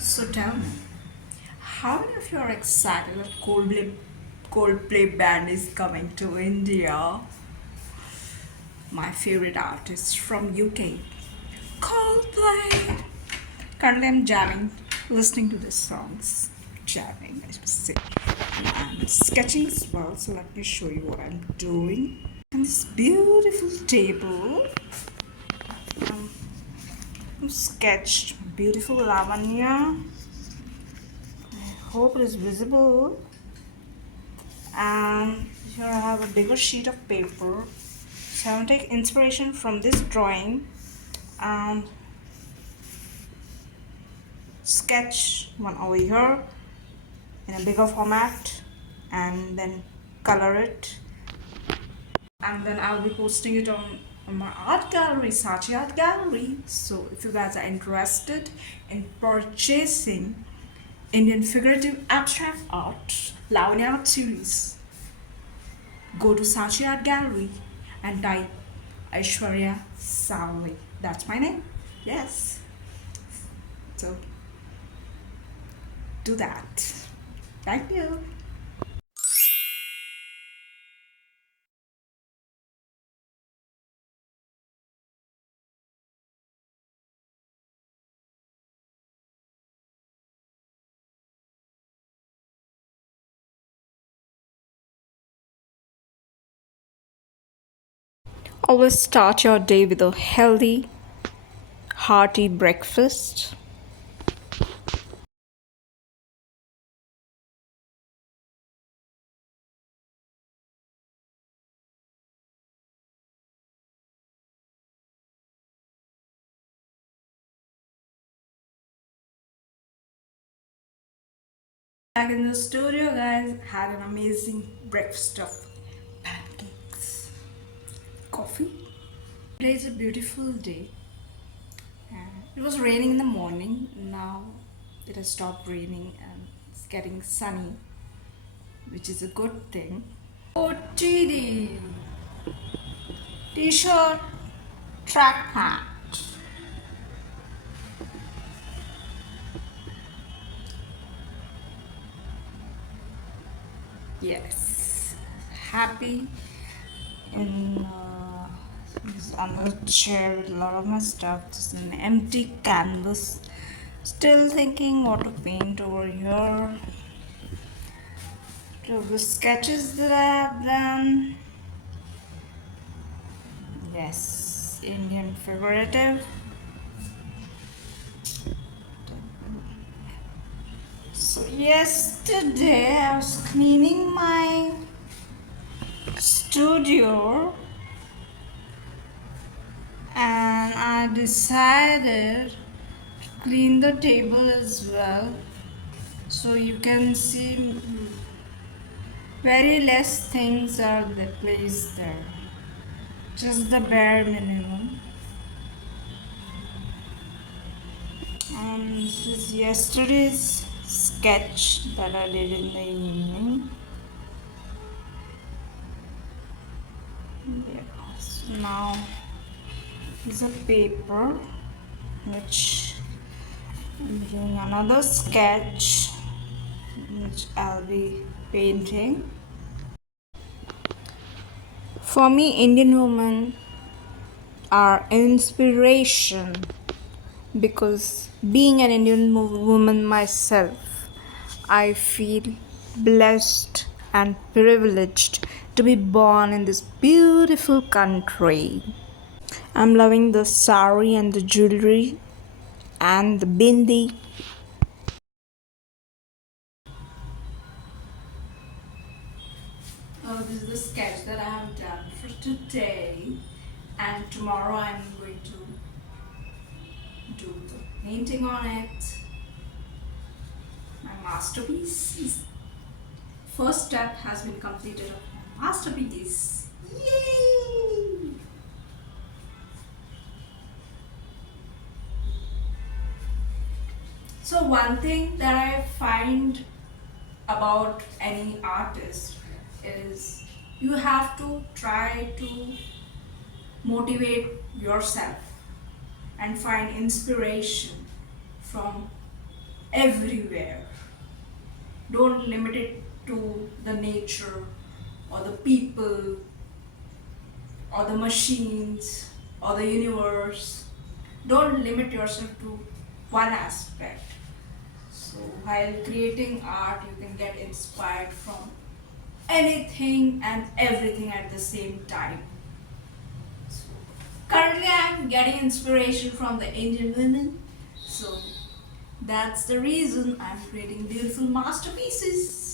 So tell me, how many of you are excited that Coldplay band is coming to India? My favorite artist from UK, Coldplay. Currently, I'm jamming, listening to the songs, jamming, I should say, and I'm sketching as well. So let me show you what I'm doing. And this beautiful table, sketched beautiful lavanya. Hope it is visible. And here I have a bigger sheet of paper. So I'm going to take inspiration from this drawing and sketch one over here in a bigger format and then color it, and then I'll be posting it on my art gallery, Sachi Art Gallery. So if you guys are interested in purchasing Indian figurative abstract art, Lavanya Art series, go to Sachi Art Gallery and type Aishwarya Savli. That's my name. Yes. So do that. Thank you. Always start your day with a healthy, hearty breakfast. Back in the studio, guys, had an amazing breakfast of pancakes, coffee. Today is a beautiful day. It was raining in the morning. Now it has stopped raining and it's getting sunny, which is a good thing. OTD t-shirt, track pant. Yes, happy in on the chair with a lot of my stuff. Just an empty canvas. Still thinking what to paint over here. To the sketches that I have done. Yes, Indian figurative. So yesterday I was cleaning my studio and I decided to clean the table as well, so you can see very less things are placed there, just the bare minimum. This is yesterday's sketch that I did in the evening. Yeah. So now is a paper which I'm doing another sketch which I'll be painting. For me, Indian women are inspiration because being an Indian woman myself, I feel blessed and privileged to be born in this beautiful country. I'm loving the sari and the jewelry and the bindi. Oh, this is the sketch that I have done for today, and tomorrow I'm going to do the painting on it. My masterpiece is first step has been completed of my masterpiece. Yay! So one thing that I find about any artist is you have to try to motivate yourself and find inspiration from everywhere. Don't limit it to the nature or the people or the machines or the universe. Don't limit yourself to one aspect. So, while creating art, you can get inspired from anything and everything at the same time. So, currently, I'm getting inspiration from the Indian women. So, that's the reason I'm creating beautiful masterpieces.